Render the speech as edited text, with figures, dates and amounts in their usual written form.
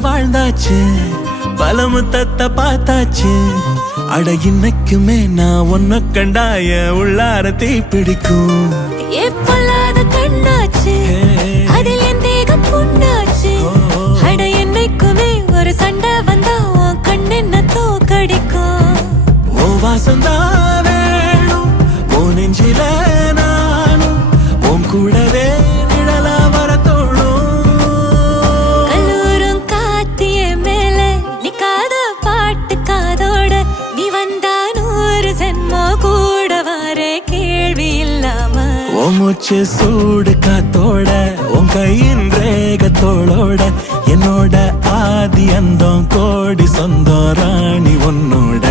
வாழ்ந்தாச்சு பல முத்தத்தை பார்த்தாச்சு அட இன்னைக்குமே நான் ஒன்ன கண்டாய உள்ளார தீ பிடிக்கும் எப்பொல்லாத கண்ணாச்சு அதில் என் தேகம் புண்ணாச்சு அட என்னைக்குமே ஒரு சண்டை வந்தா உன் கண்ணென்ன தோக்கடிக்கும் ஓ வாசந்தா வேணும் ஓ நெஞ்சில நானும் உன் கூடவே நிழலா வர தோணும் கல்லூரும் காத்திய மேல நிக்காத பாட்டு காதோட நீ வந்தா 100 ஜென்மோ கூட வர கேள்வி இல்லாம ஓ மூச்சு சூடு காத்தோட உன் கையின் ரேகத்தோளோட என்னோட ஆதி அந்தம் கோடி சொந்தம் ராணி உன்னோட